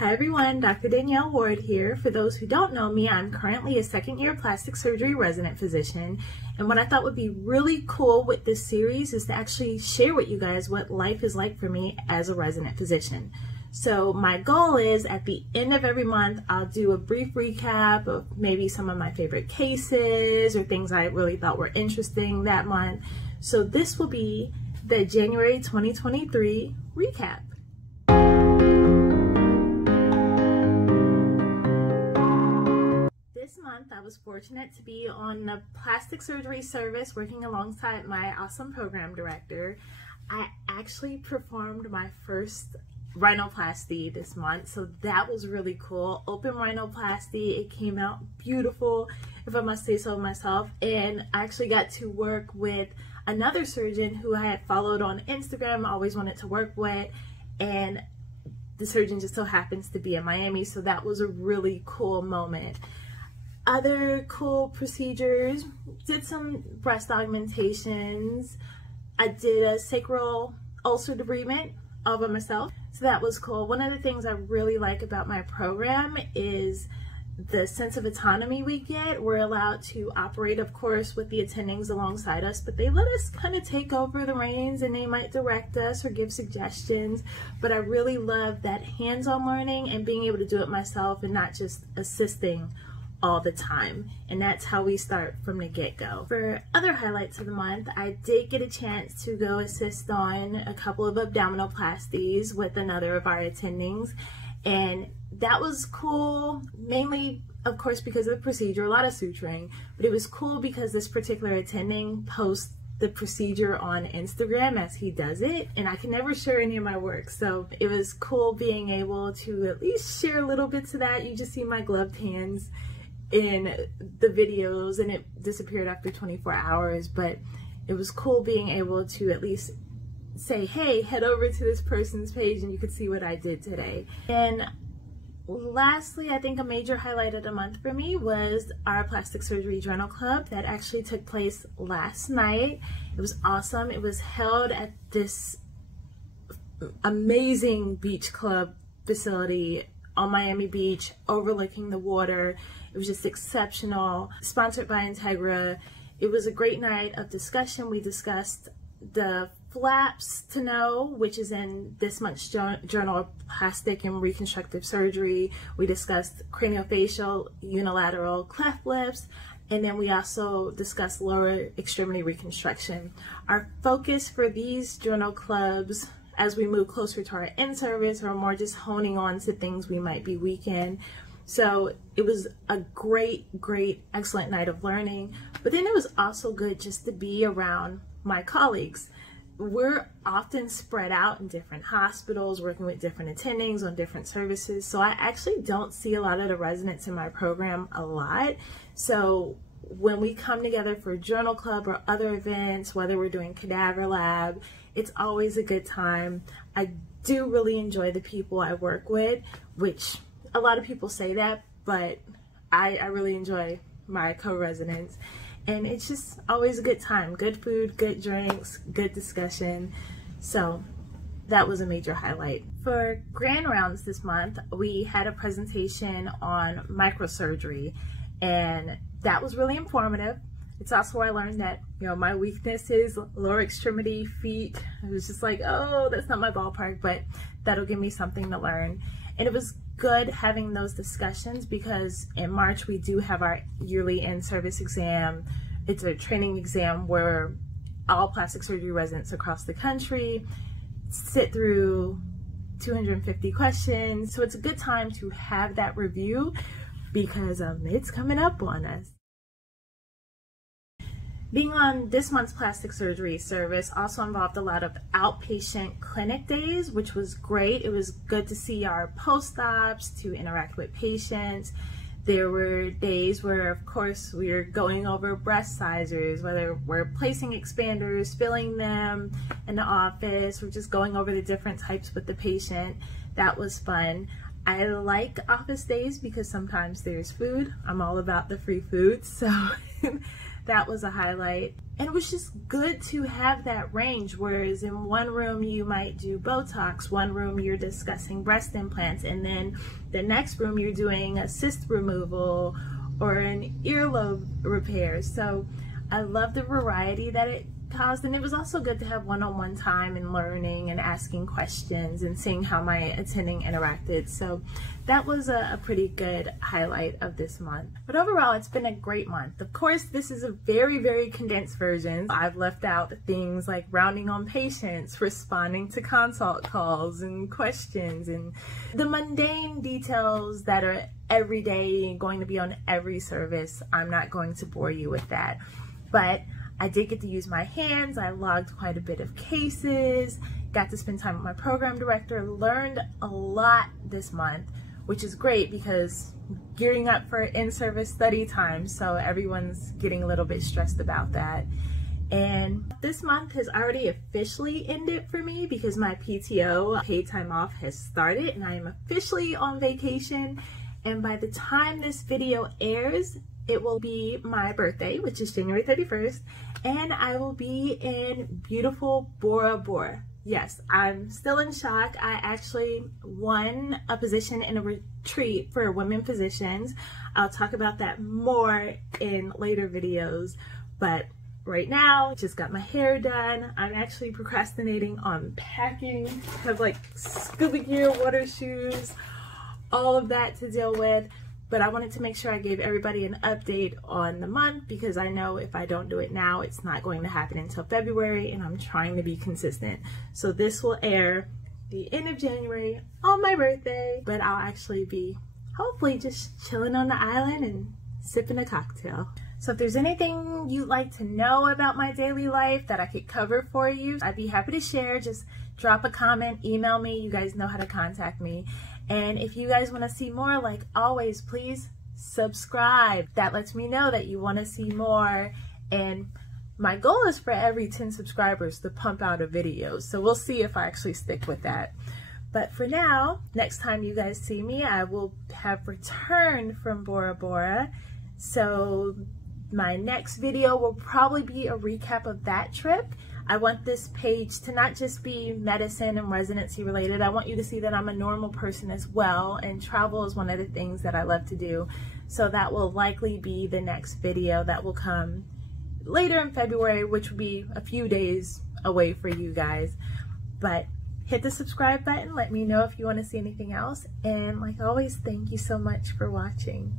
Hi everyone, Dr. Danielle Ward here. For those who don't know me, I'm currently a second-year plastic surgery resident physician, and what I thought would be really cool with this series is to actually share with you guys what life is like for me as a resident physician. So my goal is at the end of every month, I'll do a brief recap of maybe some of my favorite cases or things I really thought were interesting that month. So this will be the January 2023 recap. This month, I was fortunate to be on the plastic surgery service working alongside my awesome program director. I actually performed my first rhinoplasty this month, so that was really cool. Open rhinoplasty, it came out beautiful, if I must say so myself, and I actually got to work with another surgeon who I had followed on Instagram, always wanted to work with, and the surgeon just so happens to be in Miami, so that was a really cool moment. Other cool procedures, did some breast augmentations. I did a sacral ulcer debridement all by myself, so that was cool. One of the things I really like about my program is the sense of autonomy we get. We're allowed to operate, of course, with the attendings alongside us, but they let us kind of take over the reins and they might direct us or give suggestions. But I really love that hands-on learning and being able to do it myself and not just assisting all the time, and that's how we start from the get-go. For other highlights of the month, I did get a chance to go assist on a couple of abdominoplasties with another of our attendings, and that was cool, mainly of course because of the procedure, a lot of suturing, but it was cool because this particular attending posts the procedure on Instagram as he does it, and I can never share any of my work, so it was cool being able to at least share little bits of that. You just see my gloved hands in the videos and it disappeared after 24 hours, but it was cool being able to at least say, hey, head over to this person's page and you could see what I did today. And lastly, I think a major highlight of the month for me was our plastic surgery journal club that actually took place last night. It was awesome. It was held at this amazing beach club facility on Miami Beach overlooking the water. It was just exceptional, sponsored by Integra. It was a great night of discussion. We discussed the flaps to know, which is in this month's Journal of Plastic and Reconstructive Surgery. We discussed craniofacial unilateral cleft lips, and then we also discussed lower extremity reconstruction. Our focus for these journal clubs as we move closer to our in-service are more just honing on to things we might be weak in. So it was a great, excellent night of learning. But then it was also good just to be around my colleagues. We're often spread out in different hospitals, working with different attendings on different services. So I actually don't see a lot of the residents in my program a lot. So when we come together for journal club or other events, whether we're doing cadaver lab, it's always a good time. I do really enjoy the people I work with, which a lot of people say that, but I really enjoy my co-residents, and it's just always a good time. Good food, good drinks, good discussion. So that was a major highlight. For Grand Rounds this month, we had a presentation on microsurgery, and that was really informative. It's also where I learned that, you know, my weakness is lower extremity, feet. It was just like, oh, that's not my ballpark, but that'll give me something to learn. And it was good having those discussions because in March we do have our yearly in-service exam. It's a training exam where all plastic surgery residents across the country sit through 250 questions. So it's a good time to have that review because it's coming up on us. Being on this month's plastic surgery service also involved a lot of outpatient clinic days, which was great. It was good to see our post-ops, to interact with patients. There were days where, of course, we were going over breast sizers, whether we're placing expanders, filling them in the office, or just going over the different types with the patient. That was fun. I like office days because sometimes there's food. I'm all about the free food, so that was a highlight. And it was just good to have that range, whereas in one room you might do Botox, one room you're discussing breast implants, and then the next room you're doing a cyst removal or an earlobe repair. So I love the variety that it caused, and it was also good to have one-on-one time and learning and asking questions and seeing how my attending interacted. So that was a pretty good highlight of this month. But overall, it's been a great month. Of course, this is a very, very condensed version. I've left out things like rounding on patients, responding to consult calls and questions, and the mundane details that are every day going to be on every service. I'm not going to bore you with that. But I did get to use my hands. I logged quite a bit of cases, got to spend time with my program director, learned a lot this month, which is great because gearing up for in-service study time, so everyone's getting a little bit stressed about that. And this month has already officially ended for me because my PTO, paid time off, has started and I am officially on vacation. And by the time this video airs, it will be my birthday, which is January 31st, and I will be in beautiful Bora Bora. Yes, I'm still in shock. I actually won a position in a retreat for women physicians. I'll talk about that more in later videos, but right now, just got my hair done. I'm actually procrastinating on packing. I have like scuba gear, water shoes, all of that to deal with. But I wanted to make sure I gave everybody an update on the month because I know if I don't do it now, it's not going to happen until February, and I'm trying to be consistent. So this will air the end of January on my birthday, but I'll actually be hopefully just chilling on the island and sipping a cocktail. So if there's anything you'd like to know about my daily life that I could cover for you, I'd be happy to share. Just drop a comment, email me. You guys know how to contact me. And if you guys want to see more, like always, please subscribe. That lets me know that you want to see more. And my goal is for every 10 subscribers to pump out a video. So we'll see if I actually stick with that. But for now, next time you guys see me, I will have returned from Bora Bora. So my next video will probably be a recap of that trip. I want this page to not just be medicine and residency related. I want you to see that I'm a normal person as well, and travel is one of the things that I love to do. So that will likely be the next video that will come later in February, which will be a few days away for you guys. But hit the subscribe button. Let me know if you want to see anything else. And like always, thank you so much for watching.